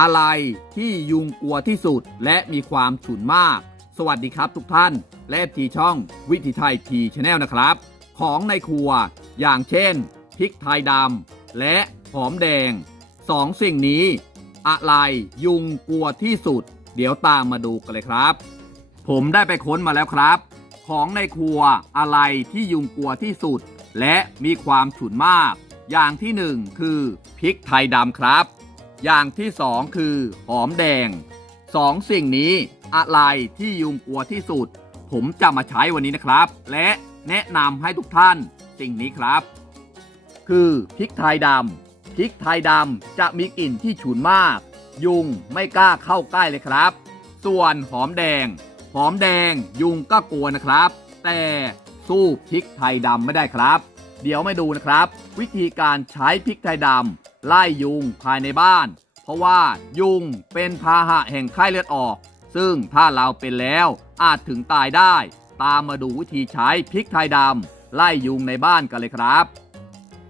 อะไรที่ยุงกลัวที่สุดและมีความฉุนมาก สวัสดีครับทุกท่าน และทีช่องวิถีไทยทีชแนลนะครับ ของในครัว อย่างเช่นพริกไทยดำและหอมแดงสองสิ่งนี้ อะไรยุงกลัวที่สุด เดี๋ยวตามมาดูกันเลยครับ ผมได้ไปค้นมาแล้วครับ ของในครัวอะไรที่ยุงกลัวที่สุด และมีความฉุนมาก อย่างที่หนึ่งคือพริกไทยดำครับ อย่างที่สองคือหอมแดงสองสิ่งนี้อะไรที่ยุงกลัวที่สุด ผมจะมาใช้วันนี้นะครับ และแนะนำให้ทุกท่านสิ่งนี้ครับ คือพริกไทยดำพริกไทยดำจะมีกลิ่นที่ฉุนมาก ยุงไม่กล้าเข้าใกล้เลยครับ ส่วนหอมแดง หอมแดงยุงก็กลัวนะครับ แต่สู้พริกไทยดำไม่ได้ครับ เดี๋ยวมาดูนะครับ วิธีการใช้พริกไทยดำ ไล่ยุงภายในบ้าน เพราะว่ายุงเป็นพาหะแห่งไข้เลือดออก ซึ่งถ้าเราเป็นแล้วอาจถึงตายได้ ตามมาดูวิธีใช้พริกไทยดำไล่ยุงในบ้านกันเลยครับ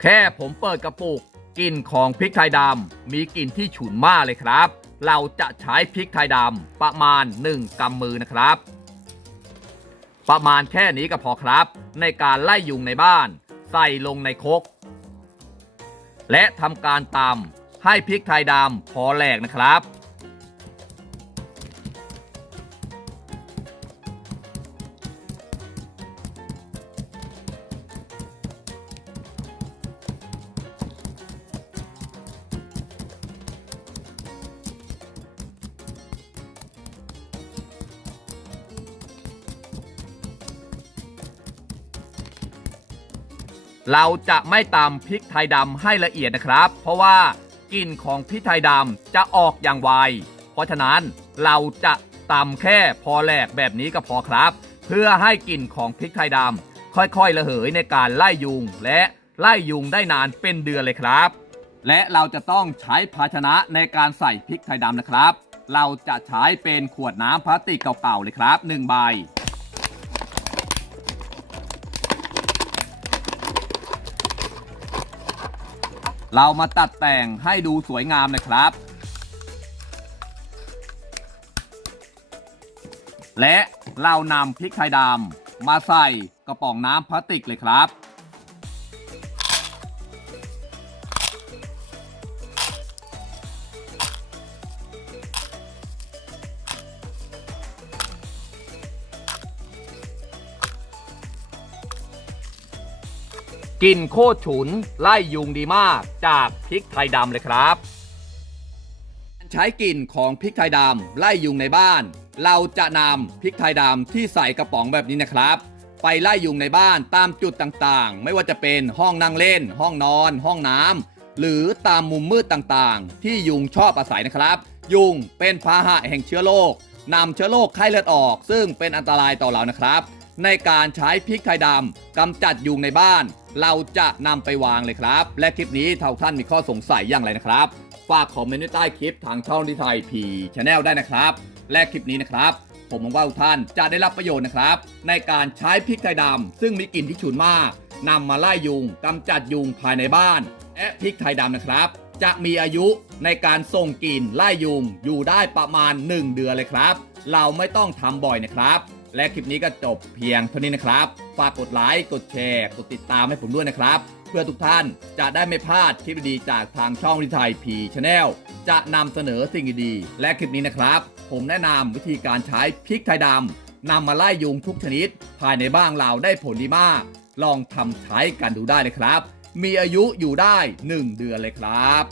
แค่ผมเปิดกระปุกกลิ่นของพริกไทยดำมีกลิ่นที่ฉุนมากเลยครับ เราจะใช้พริกไทยดำประมาณ 1กำมือนะครับ ประมาณแค่นี้ก็พอครับ ในการไล่ยุงในบ้าน ใส่ลงในคก และทำการตำให้พริกไทยดำพอแหลกนะครับ เราจะไม่ตำพริกไทยดำให้ละเอียดนะครับ เพราะว่ากลิ่นของพริกไทยดำจะออกอย่างไว เพราะฉะนั้นเราจะตำแค่พอแหลกแบบนี้ก็พอครับ เพื่อให้กลิ่นของพริกไทยดำค่อยๆระเหยในการไล่ยุง และไล่ยุงได้นานเป็นเดือนเลยครับ และเราจะต้องใช้ภาชนะในการใส่พริกไทยดำนะครับ เราจะใช้เป็นขวดน้ำพลาสติกเก่าๆเลยครับหนึ่งใบ เรามาตัดแต่งให้ดูสวยงามนะครับ และเรานำพริกไทยดำมาใส่กระป๋องน้ำพลาสติกเลยครับ กลิ่นโคตรฉุน ไล่ยุงดีมากจากพริกไทยดำเลยครับ ใช้กลิ่นของพริกไทยดำไล่ยุงในบ้าน เราจะนำพริกไทยดำที่ใส่กระป๋องแบบนี้นะครับ ไปไล่ยุงในบ้านตามจุดต่างๆ ไม่ว่าจะเป็นห้องนั่งเล่น ห้องนอน ห้องน้ำหรือตามมุมมืดต่างๆ ที่ยุงชอบอาศัยนะครับ ยุงเป็นพาหะแห่งเชื้อโรคนำเชื้อโรคไข้เลือดออก ซึ่งเป็นอันตรายต่อเรานะครับ ในการใช้พริกไทยดำกำจัดยุงในบ้าน เราจะนำไปวางเลยครับ และคลิปนี้ถ้าท่านมีข้อสงสัยอย่างไรนะครับ ฝากคอมเมนต์ใต้คลิปทางช่องดิไทยพีชแนลได้นะครับ และคลิปนี้นะครับ ผมหวังว่าทุกท่านจะได้รับประโยชน์นะครับ ในการใช้พริกไทยดำซึ่งมีกลิ่นที่ฉุนมากนำมาไล่ยุงกำจัดยุงภายในบ้านและพริกไทยดำนะครับ จะมีอายุในการส่งกลิ่นไล่ยุงอยู่ได้ประมาณ 1 เดือนเลยครับ เราไม่ต้องทำบ่อยนะครับ และคลิปนี้ก็จบเพียงเท่านี้นะครับ ฝากกดไลค์ กดแชร์ กดติดตามให้ผมด้วยนะครับ เพื่อทุกท่านจะได้ไม่พลาดคลิปดีจากทางช่องวิทยพีชาแนลจะนำเสนอสิ่งดีๆ และคลิปนี้นะครับ ผมแนะนำวิธีการใช้พริกไทยดำนำมาไล่ยุงทุกชนิด ภายในบ้านเราได้ผลดีมาก ลองทำใช้กันดูได้เลยครับ มีอายุอยู่ได้ 1 เดือนเลยครับ